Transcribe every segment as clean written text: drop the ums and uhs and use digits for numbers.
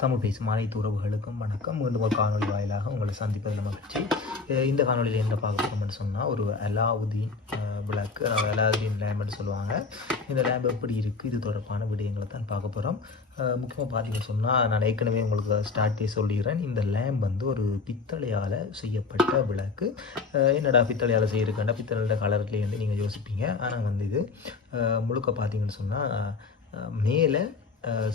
தமிழ் பேசும் அனைத்து உறவுகளுக்கும் வணக்கம். மீண்டும் ஒரு காணொலி வாயிலாக உங்களை சந்திப்பதில் மகிழ்ச்சி. இந்த காணொலியில் என்ன பார்க்க போகிறோம்னு சொன்னால், ஒரு அலாவுதீன் விளக்கு, அலாவுதீன் லேம்ப்னு சொல்லுவாங்க. இந்த லேம்ப் எப்படி இருக்குது, இது தொடர்பான விடயங்களை தான் பார்க்க போகிறோம். முக்கியமாக பார்த்தீங்கன்னு சொன்னால், நான் ஏற்கனவே உங்களுக்கு ஸ்டார்ட்டே சொல்லிடுறேன், இந்த லேம்ப் வந்து ஒரு பித்தளையால் செய்யப்பட்ட விளக்கு. என்னடா பித்தளையால் செய்யிருக்கேன்டா, பித்தளையோட கலர்லேருந்து நீங்கள் யோசிப்பீங்க. ஆனால் வந்து இது முழுக்க பார்த்தீங்கன்னு சொன்னால் மேலே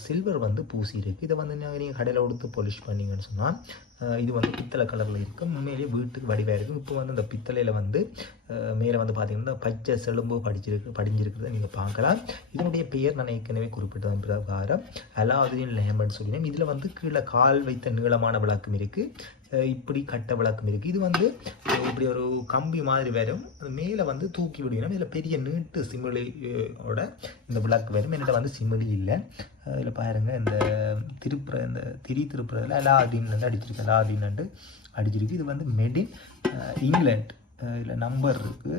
சில்வர் வந்து பூசி இருக்குது. இதை வந்து நீங்கள் கடையில் கொடுத்து பாலிஷ் பண்ணிங்கன்னு சொன்னால் இது வந்து பித்தளை கலரில் இருக்கும். உண்மையிலேயே வீட்டுக்கு வடிவாக இருக்கும். இப்போ வந்து அந்த பித்தளையில் வந்து மேலே வந்து பார்த்திங்கன்னா பச்சை செலும்பு படிஞ்சிருக்கிறத நீங்கள் பார்க்கலாம். இதனுடைய பெயர் நான் ஏற்கனவே குறிப்பிட்ட பிரகாரம் அலாவுதீன் லேம்ப்னு சொல்லினேன். இதில் வந்து கீழே கால் வைத்த நீளமான விளக்கும் இருக்குது, இப்படி கட்ட விளக்கும் இருக்குது. இது வந்து இப்படி ஒரு கம்பி மாதிரி வரும், அது மேலே வந்து தூக்கி விடணும். இதில் பெரிய நீட்டு சிமிழியோட இந்த விளக்கு வரும். என்கிட்ட வந்து சிமிழி இல்லை. இதில் பாருங்கள், இந்த திருப்புறதில் அலாவுதீன் அடிச்சிருக்கு, அலாவுதீன் அடிச்சிருக்கு. இது வந்து மேட் இன் இங்கிலாந்து. இதில் நம்பர் இருக்குது,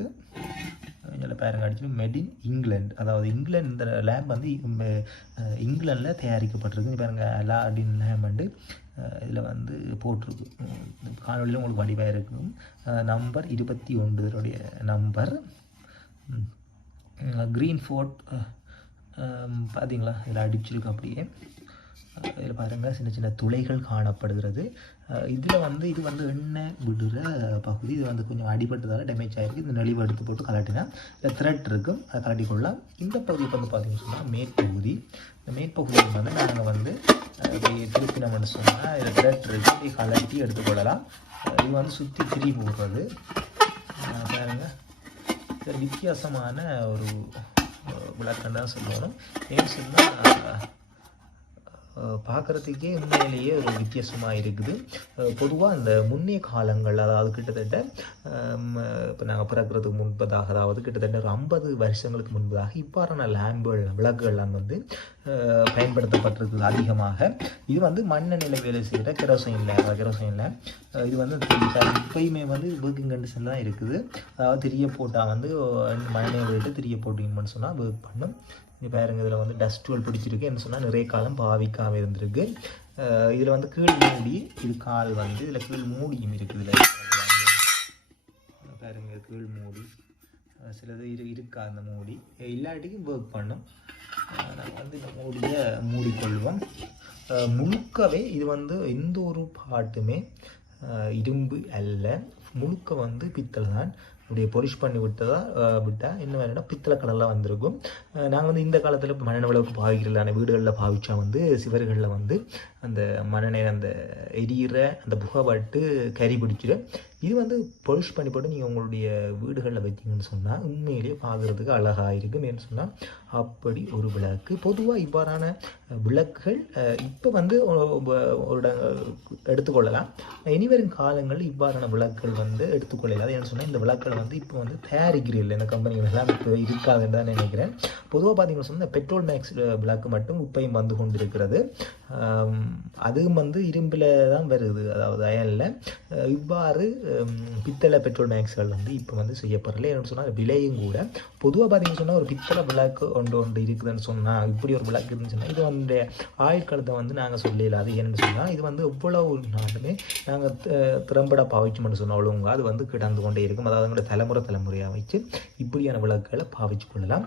இதில் பாருங்கள் அடிச்சிருக்கு, மேட் இன் இங்கிலாந்து. அதாவது இங்கிலாந்து, இந்த லேம்ப் வந்து இங்கிலாந்தில் தயாரிக்கப்பட்டிருக்கு. பாருங்கள் அலாவுதீன் லேம்ப் இதில் வந்து போட்டிருக்கு. காணொலியில் உங்களுக்கு வடிவாக இருக்கும். நம்பர் 21 இதனுடைய நம்பர். க்ரீன் ஃபோர்ட் பார்த்தீங்களா, இதில் அடிச்சிருக்கு. அப்படியே இதில் பாருங்கள் சின்ன சின்ன துளைகள் காணப்படுகிறது. இதில் வந்து இது வந்து எண்ணெய் விடுற பகுதி. இது வந்து கொஞ்சம் அடிபட்டதால் டேமேஜ் ஆகிருக்கு. இந்த நெளிவு எடுத்து போட்டு கலட்டினா இதில் த்ரெட் இருக்கும், அதை கலட்டிக்கொள்ளலாம். இந்த பகுதியை வந்து பார்த்தீங்கன்னு சொன்னால் மேற்பகுதி. இந்த மேற்பகுதியை வந்து நாங்கள் வந்து திருப்பினோம்னு சொன்னால் இதில் த்ரெட் இருக்கு, கலட்டி எடுத்துக்கொள்ளலாம். இது வந்து சுற்றி திரி போடுறது. பாருங்கள், இது வித்தியாசமான ஒரு விளக்கம் தான் சொல்லணும். ஏன்னு சொன்னால் பார்க்குறதுக்கே உண்மையிலேயே ஒரு வித்தியாசமாக இருக்குது. பொதுவாக இந்த முன்னைய காலங்கள், அதாவது கிட்டத்தட்ட இப்போ நாங்கள் பிறக்கிறதுக்கு முன்பதாக, அதாவது கிட்டத்தட்ட ஒரு 50 வருஷங்களுக்கு முன்பதாக இவ்வாறான விளக்குகள்லாம் வந்து பயன்படுத்தப்பட்டிருக்குது அதிகமாக. இது வந்து மண்ணெண்ணெயில் வேலை செய்கிற கெரோசைனில் இது வந்து இப்பயுமே வந்து ஒர்க்கிங் கண்டிஷன் தான் இருக்குது. அதாவது திரிய போட்டால் வந்து மண்ணெண்ணெயை விட்டு திரிய போட்டிங்கன்னு சொன்னால் ஒர்க் பண்ணும். பாருங்க, இதில் வந்து டஸ்ட்டுகள் பிடிச்சிருக்கு. என்ன சொன்னால் நிறைய காலம் பாவிக்காமல் இருந்திருக்கு. இதில் வந்து கீழ் மூடி, இது கால் வந்து இதில் கீழ் மூடியும் இருக்குது. இதில் பாருங்க, கீழ் மூடி சிலது இருக்கா, அந்த மூடி எல்லாட்டிக்கும் ஒர்க் பண்ணும். நாங்கள் வந்து இந்த மூடியை மூடிக்கொள்வோம். முழுக்கவே இது வந்து எந்த ஒரு பாட்டுமே இரும்பு அல்ல, முழுக்க வந்து பித்தளை தான். இப்படியே பொலிஷ் பண்ணி விட்டால் என்ன வேணும்னா பித்தளை கடலாக வந்திருக்கும். நாங்கள் வந்து இந்த காலத்தில் மண்ணெண்ணெய் விளக்கு பாவிக்கிறதான வீடுகளில் பாவிச்சா வந்து சிவர்களில் வந்து அந்த மண்ணெண்ணெய் அந்த எரியிற அந்த புகைப்பட்டு கறி பிடிச்சிடும். இது வந்து பொலிஷ் பண்ணி போட்டு நீங்கள் உங்களுடைய வீடுகளில் வைத்தீங்கன்னு சொன்னால் உண்மையிலேயே பார்க்குறதுக்கு அழகாக இருக்கும். ஏன்னு சொன்னால் அப்படி ஒரு விளக்கு. பொதுவாக இவ்வாறான விளக்குகள் இப்போ வந்து ஒரு எடுத்துக்கொள்ளலாம். இனிவரும் காலங்களில் இவ்வாறான விளக்குகள் வந்து எடுத்துக்கொள்ளலாம். ஏன்னு சொன்னால் இந்த விளக்குகள் வந்து இப்போ வந்து தயாரிக்கிறீர்கள் இந்த கம்பெனிகள் எல்லாம் இப்போ இருக்காதுன்னு தான் நினைக்கிறேன். பொதுவாக பார்த்தீங்கன்னு சொன்னால் பெட்ரோல் மேக்ஸ் விளக்கு மட்டும் இப்பயும் வந்து கொண்டு இருக்கிறது. அதுவும் வந்து இரும்பில் தான் வருது, அதாவது அயனில். இவ்வாறு பித்தளை பெட்ரோல் மேக்ஸ்கள் வந்து இப்போ வந்து செய்யப்படலை. என்னென்னு சொன்னால் விலையும் கூட பொதுவாக பார்த்தீங்கன்னு சொன்னால் ஒரு பித்தளை விளக்கு ஒன்று இருக்குதுன்னு சொன்னால், இப்படி ஒரு விளக்கு இருக்குதுன்னு சொன்னால் இது வந்து ஆயுட்காலத்தை வந்து நாங்கள் சொல்லல. அது என்னென்னு சொன்னால் இது வந்து எவ்வளவு நாளுமே நாங்கள் திறம்பட பாவிச்சோம்னு சொன்னாலும் அது வந்து கிடந்து கொண்டே இருக்கும். அதாவது எங்களோட தலைமுறையாக வச்சு இப்படியான விளக்குகளை பாவிச்சு கொள்ளலாம்.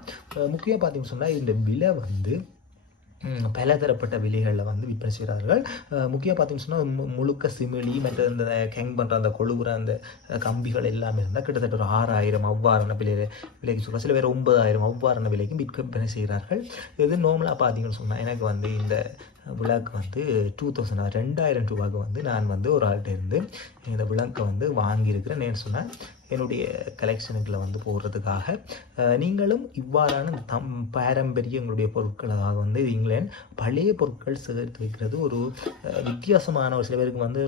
முக்கியமாக பார்த்தீங்கன்னு சொன்னால் இந்த விலை வந்து பலதரப்பட்ட விலைகளில் வந்து விற்பனை செய்கிறார்கள். முக்கியமாக பார்த்தீங்கன்னு சொன்னால் முழுக்க சிமிழி மற்ற இந்த கேங் பண்ணுற அந்த கொழுவுற அந்த கம்பிகள் எல்லாமே இருந்தால் கிட்டத்தட்ட ஒரு 6000 அவ்வாறான விலைக்கு சொல்கிறார். சில பேர் 9000 அவ்வாறான விலைக்கும் விற்பனை செய்கிறார்கள். இது நார்மலாக பார்த்தீங்கன்னு சொன்னால் எனக்கு வந்து இந்த விளக்கு வந்து 2000 ரூபாய்க்கு வந்து நான் வந்து ஒரு ஆள்கிட்ட இருந்து இந்த விளக்கை வந்து வாங்கியிருக்கிறேன். ஏன்னு சொன்னால் என்னுடைய கலெக்ஷனுக்குள்ள வந்து போடுறதுக்காக. நீங்களும் இவ்வாறான பாரம்பரிய எங்களுடைய பொருட்களாக வந்து இங்கிலாந்து பழைய பொருட்கள் சேர்த்து வைக்கிறது ஒரு வித்தியாசமான, ஒரு சில பேருக்கு வந்து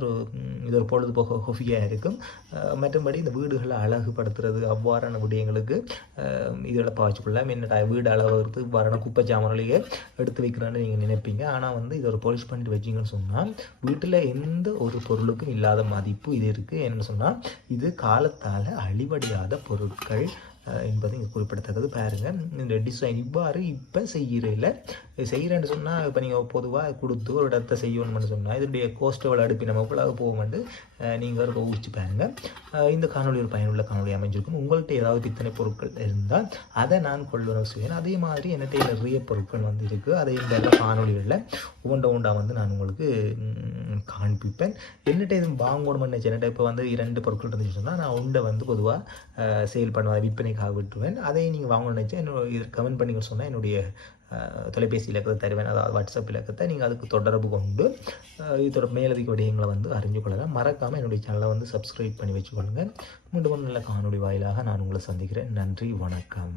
இது ஒரு பொழுதுபோக்கு ஹொஃபியாக இருக்கும். மற்றபடி இந்த வீடுகளை அழகுபடுத்துறது அவ்வாறான விடயங்களுக்கு இதில் பாய்ச்சிக்கொள்ளலாம். என்னடா வீடு அழகுறது இவ்வாறான குப்பை சாமான்களையே எடுத்து வைக்கிறேன்னு நீங்கள் நினைப்பீங்க. ஆனால் வந்து இதை ஒரு பாலிஷ் பண்ணிட்டு வச்சிங்கன்னு சொன்னால் வீட்டில் எந்த ஒரு பொருளுக்கும் இல்லாத மதிப்பு இது இருக்குது. என்னென்னு சொன்னால் இது காலத்தால் அழிவடையாத பொருட்கள். என்பது இங்கே குறிப்பிடத்தக்கது. பாருங்கள், இந்த டிசைன் இவ்வாறு இப்போ செய்கிறேன்னு சொன்னால், இப்போ நீங்கள் பொதுவாக கொடுத்து ஒரு இடத்த செய்யணும்னு சொன்னால் இதனுடைய கோஸ்ட் எவ்வளோ அடுப்பி நம்ம எவ்வளவு போகும்னு நீங்கள் ஒரு ஊழிச்சு பாருங்கள். இந்த காணொலி ஒரு பயனுள்ள காணொலி அமைஞ்சிருக்கும். உங்கள்கிட்ட ஏதாவது பித்தனை பொருட்கள் இருந்தால் அதை நான் கொள்வனவு செய்வேன். அதே மாதிரி என்கிட்ட நிறைய பொருட்கள் வந்து இருக்குது. அதை இந்த காணொலிகளில் ஒவ்வொன்றா வந்து நான் உங்களுக்கு காண்பிப்பேன். என்னட்ட எதுவும் வாங்கணும்னு நினச்சேன். என்கிட்ட இப்போ வந்து 2 பொருட்கள் இருந்துச்சு சொன்னால் நான் உண்டை வந்து பொதுவாக சேல் பண்ணுவேன், விற்பனைக்காக விட்டுருவேன். அதை நீங்கள் வாங்கணும்னு நினச்சா இது கமெண்ட் பண்ணி சொன்னால் என்னுடைய தொலைபேசி இலக்கத்தை தருவேன், அதாவது வாட்ஸ்அப் இலக்கத்தை நீங்கள் அதுக்கு தொடர்பு கொண்டு இதோட மேலதிக விடயங்களை வந்து அறிஞ்சு கொள்ளலாம். மறக்காமல் என்னுடைய சேனலை வந்து சப்ஸ்கிரைப் பண்ணி வச்சுக்கொள்ளுங்கள். மீண்டும் நல்ல காணொலி வாயிலாக நான் உங்களை சந்திக்கிறேன். நன்றி, வணக்கம்.